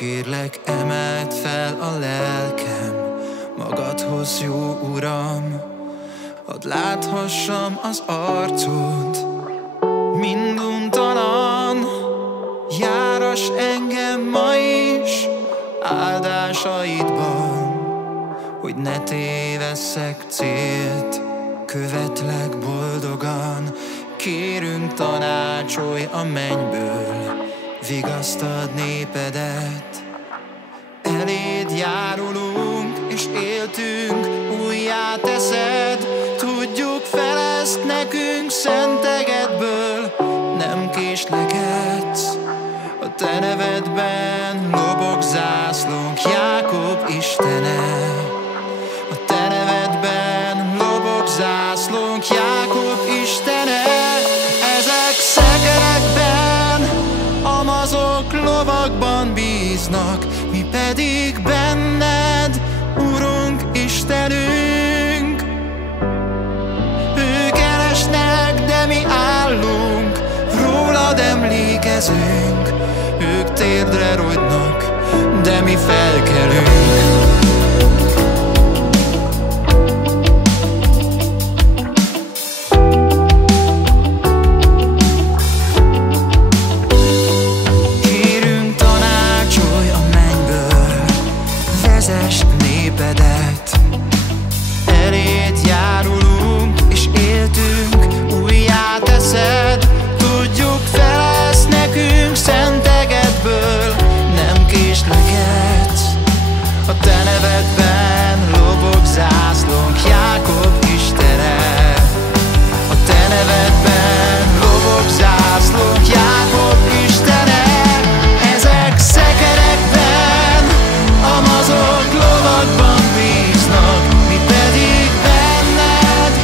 Kérlek, emeld fel a lelkem magadhoz, jó Uram, hadd láthassam az arcod, minduntalan. Járass engem ma is áldásaidban, hogy ne tévesszek célt, követlek boldogan. Kérünk, tanácsolj a mennyből, vigasztald népedet. Eléd járulunk és éltünk, újjá teszed. Tudjuk, felezd nekünk szentegedből, nem késlekedsz. A te nevedben lobog zászlónk, Jákob Istene. A te nevedben lobog zászlónk, Jákob Istene. Ezek szekerekben, amazok lovakban bíznak, mi pedig benned, Urunk, Istenünk. Ők elesnek, de mi állunk, rólad emlékezünk. Ők térdre rogynak, de mi felkelünk. Vezess népedet, eléd járulunk és éltünk, újjá teszed. Tudjuk, felelsz nekünk szentegedből, nem késlekedsz. A te nevedben lobog zászlónk, Jákob Istene. A te nevedben lobog zászlónk, Jákob Istene. Ezek szekerekben, amazok lovakban bíznak, mi pedig benned,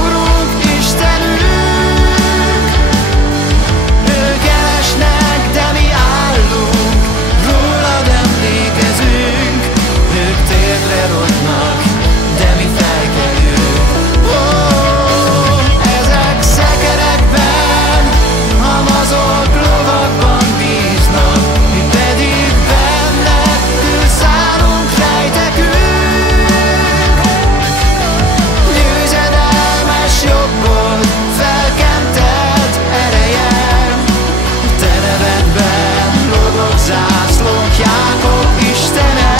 Urunk, Istenünk. Ők elesnek, de mi állunk, rólad emlékezünk. Ők térdre rogynak, de mi felkelünk. Ezek szekerekben, amazok lovakban bíznak, mi pedig benned, szállunk, rejtekünk. Győzedelmes jobbod, felkented erejem. A te nevedben lobog zászlónk, Jákob Istene.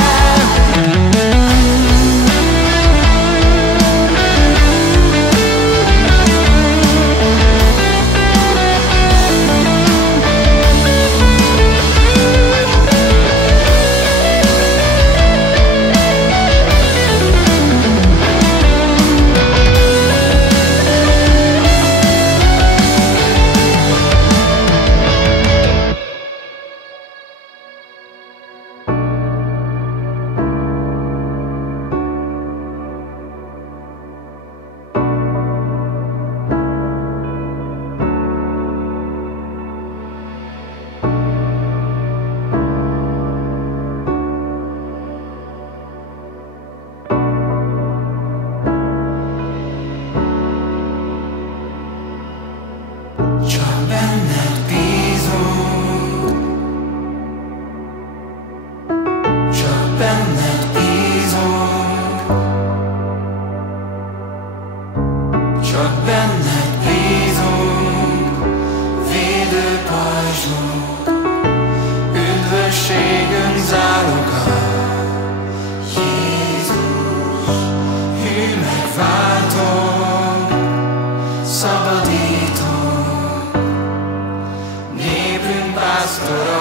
Csak benned bízunk, csak benned bízunk, csak benned bízunk, védő pajzsunk, üdvösségünk záloga. Jézus, hű megváltónk, szabadítónk, népünk pásztora.